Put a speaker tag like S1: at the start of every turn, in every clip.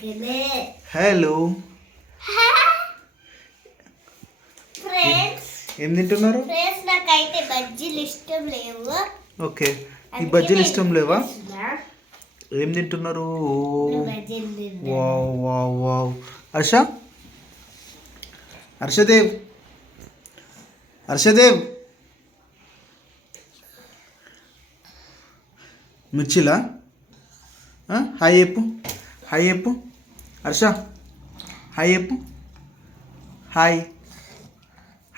S1: Hello. ఏం తింటున్నారు?
S2: Friends నాకైతే బజ్జీలు ఇష్టం లేవు.
S1: ఓకే. ఈ బజ్జీలు ఇష్టం లేవా? ఏం తింటున్నారు. Wow wow wow. Harsha? Harshadev. Harshadev. మిర్చిలా? Hi చెప్పు. హాయ్ చెప్పు. హర్ష హాయ్ చెప్పు. హాయ్.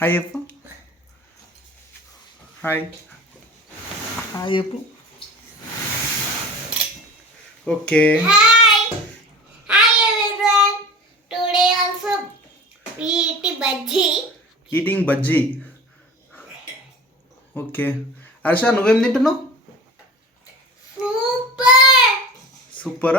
S1: హాయ్ చెప్పు. హాయ్. హాయ్ చెప్పు.
S2: Okay.
S1: Eating bajji okay. Harsha నువ్వేం తింటున్నావు?
S2: సూపర్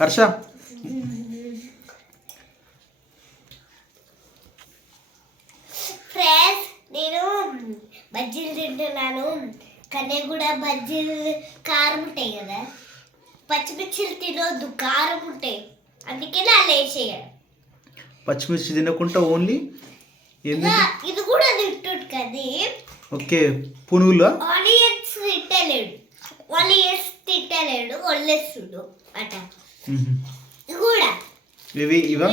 S1: హర్ష.
S2: ఫ్రెండ్స్ నేను బజ్జీలు తింటున్నాను. కానీ కూడా బజ్జీలు కారం ఉంటాయి కదా. పచ్చిమిర్చిలు తినొద్దు కారం ఉంటాయి. అందుకే నా లేచేయాలి
S1: పచ్చిమిర్చి తినకుండా ఓన్లీ
S2: ఇది కూడా తింటుంది కదా.
S1: ఓకే పునుగులా?
S2: ఆనియన్స్ తింటలేడు. ఆనియన్స్ తింటలేడు వదిలేస్తుడు అట. కూడా
S1: ఇవి ఇవా?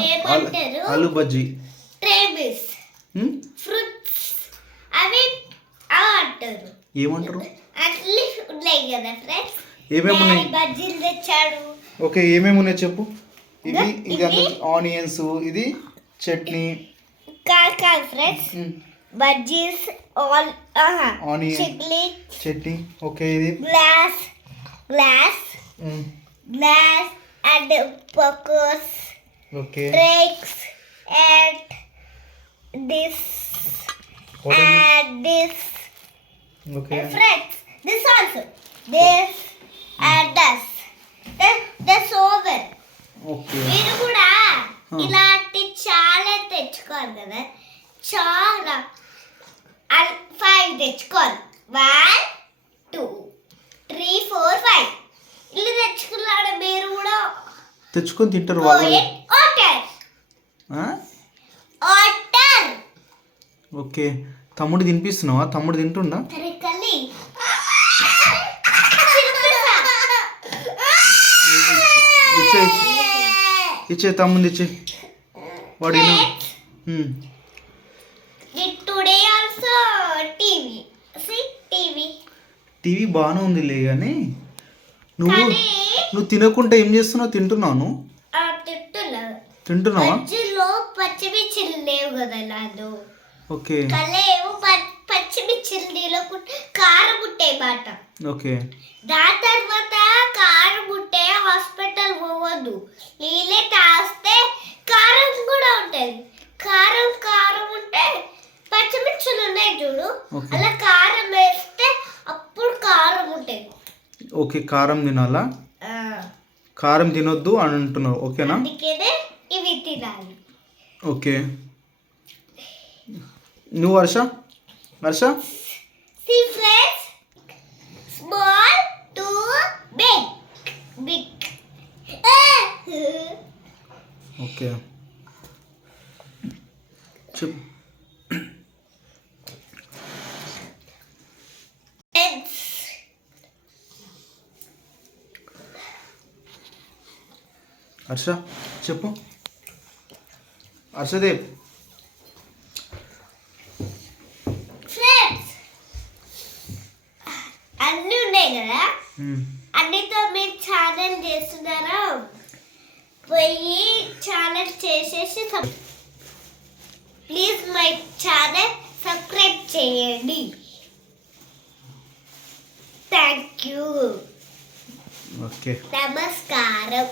S1: ఆలు- బజ్జీ.
S2: ట్రేబిస్? ఫ్రూట్స్. అవి అంటారు.
S1: ఏమంటారు?
S2: అట్లీ ఉన్నాయి కదా ఫ్రెండ్స్
S1: ఏమేమి ఉన్నాయి?
S2: బజ్జీలు తెచ్చాడు.
S1: ఓకే ఏమేమి ఉన్నాయి చెప్పు? ఇది
S2: ఇదా?
S1: ఆనియన్స్ ఇది చట్నీ.
S2: కాదు కాదు ఫ్రెండ్స్. బజ్జీస్ ఆల్. చిక్లీ.
S1: చట్నీ. ఓకే ఇది?
S2: Glass. Glass
S1: hmm.
S2: Glass and పకోస్
S1: okay
S2: breaks and this
S1: What are you-
S2: and this
S1: okay
S2: friends this also this and this this this over
S1: okay
S2: మీరు కూడా
S1: Huh.
S2: ఇలాంటి చాలా తెచ్చుకోవాలి కదా చాలా ఫైవ్ తెచ్చుకోవాలి వన్
S1: తెచ్చుకొని తింటారు వాళ్ళు. ఓకే. తమ్ముడు తినిపిస్తున్నావా? తమ్ముడు తింటుండా? ఇచ్చే ఇచ్చే. తమ్ముడు ఇచ్చే. వాడు
S2: టీవీ
S1: బాగానే ఉందిలే కానీ నువ్వు నువ్వు తినకుండా ఏం చేస్తున్నావు? తింటున్నావా
S2: మధ్యలో పచ్చిమిర్చిలు లేవు కదా నాదు
S1: ఓకే.
S2: కలేవు పచ్చిమిర్చిలు కారం ఉంటాయి మాట
S1: ఓకే.
S2: దాని తర్వాత కారం ఉంటే హాస్పిటల్ పోవద్దు. నీళ్ళే తాస్తే కారం కూడా ఉంటుంది. కారం కారం ఉంటే పచ్చిమిర్చులు ఉన్నాయి చూడు. అలా కారం వేస్తే అప్పుడు కారం ఉంటుంది.
S1: ఓకే కారం తినాలా? కారం తినొద్దు అని అంటున్నావు ఓకేనా?
S2: ఇవి తినాలి.
S1: ఓకే. నువ్వు
S2: See friends, small to big, big.
S1: Okay. చెప్పు. హర్ష చెప్పు. హర్షదేవ్.
S2: అన్నీ ఉన్నాయి కదా. అన్నితో మీరు ఛానల్ చేస్తున్నారా? పోయి ఛానల్ చేసేసి ప్లీజ్ మై ఛానల్ సబ్స్క్రైబ్ చేయండి. Thank you
S1: okay.
S2: నమస్కారం.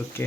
S2: Support please support
S1: okay